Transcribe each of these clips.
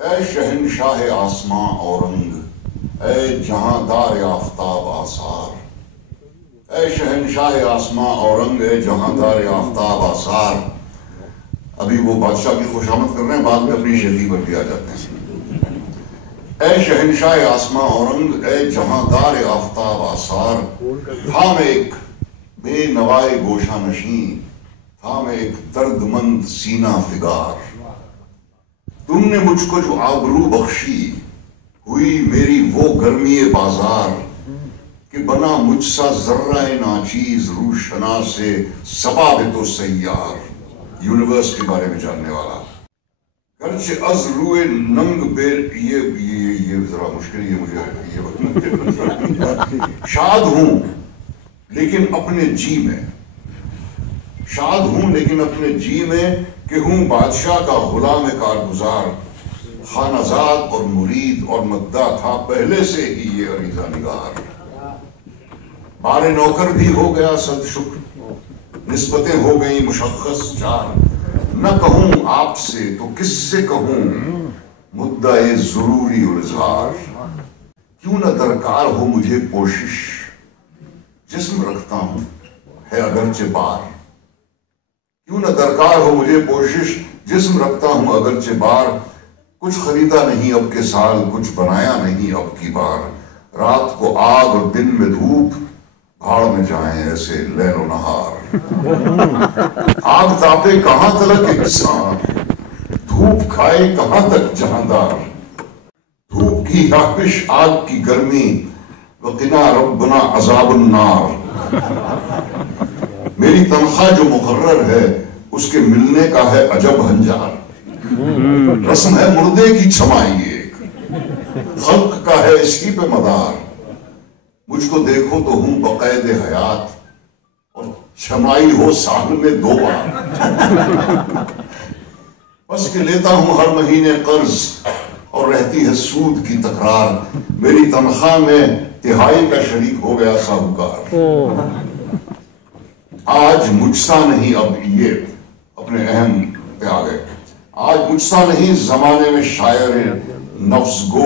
اے شہنشاہ آسماں اورنگ، اے جہاں دار آفتاب آثار، اے شہنشاہ آسماں اورنگ، اے جہاں دار آفتاب آثار۔ ابھی وہ بادشاہ کی خوشامد کر رہے ہیں، بعد میں اپنی شیخی پر بھی آ جاتے ہیں۔ اے شہنشاہ آسماں اورنگ، اے جہاں دار آفتاب آثار، تھا میں ایک بے نوائے گوشہ نشین، تھا میں ایک درد مند سینہ فگار۔ تم نے مجھ کو جو آبرو بخشی، ہوئی میری وہ گرمی بازار، کہ بنا مجھ سا ذرہ ناچیز روشنا سے ثبابت و سیار۔ یونیورس کے بارے میں جاننے والا، گرچہ از روئے ننگ بے، یہ ذرا مشکل، یہ مجھے یہ وقت شاد ہوں لیکن اپنے جی میں، شاد ہوں لیکن اپنے جی میں، کہ ہوں بادشاہ کا غلام کارگزار۔ خانہ زاد اور مرید اور مداح تھا پہلے سے ہی یہ عریضہ نگار۔ بار نوکر بھی ہو گیا صد شکر، نسبتیں ہو گئیں مشخص جار۔ نہ کہوں آپ سے تو کس سے کہوں، مدعے ضروری اور اظہار۔ کیوں نہ درکار ہو مجھے پوشش، جسم رکھتا ہوں ہے اگرچہ بار۔ کیوں نہ درکار ہو مجھے پوشش، جسم رکھتا ہوں اگرچہ بار۔ کچھ خریدا نہیں اب کے سال، کچھ بنایا نہیں اب کی بار۔ رات کو آگ اور دن میں دھوپ، بھاڑ میں جائیں ایسے لیل و نہار۔ آگ تاپے کہاں تلک انسان، دھوپ کھائے کہاں تک جہاندار۔ دھوپ کی تاپش آگ کی گرمی، وقنا ربنا عذاب النار۔ میری تنخواہ جو مقرر ہے، اس کے ملنے کا ہے عجب ہنجار۔ رسم ہے مردے کی چھمائی ایک، خلق کا ہے اسی پہ مدار۔ مجھ کو دیکھو تو ہوں بقید حیات، اور چھمائی ہو سال میں 2 بار۔ بس کہ لیتا ہوں ہر مہینے قرض، اور رہتی ہے سود کی تکرار۔ میری تنخواہ میں تہائی کا شریک ہو گیا ساہوکار۔ آج مجھ سا نہیں، اب یہ اپنے اہم پہ آ گئے، آج مجھ سا نہیں زمانے میں شاعر نفس گو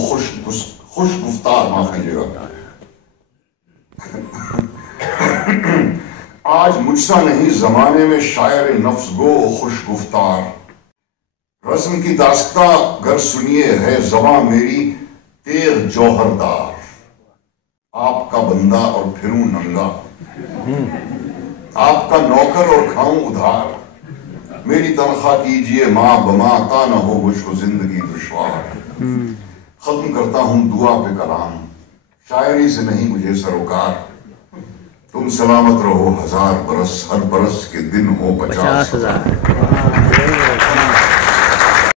خوش گفتار، معاف کیجیے گا۔ آج مجھ سا نہیں زمانے میں شاعر نفس گو خوش گفتار۔ رزم کی داستہ گر سنیے ہے زباں میری تیغ جوہردار۔ آپ کا بندہ اور پھروں ننگا، آپ کا نوکر اور کھاؤں ادھار۔ میری تنخواہ کیجئے ماں بماں، تا نہ ہو مجھ کو زندگی دشوار۔ ختم کرتا ہوں دعا پہ کلام، شاعری سے نہیں مجھے سروکار۔ تم سلامت رہو 1000 برس، ہر برس کے دن ہو 50,000۔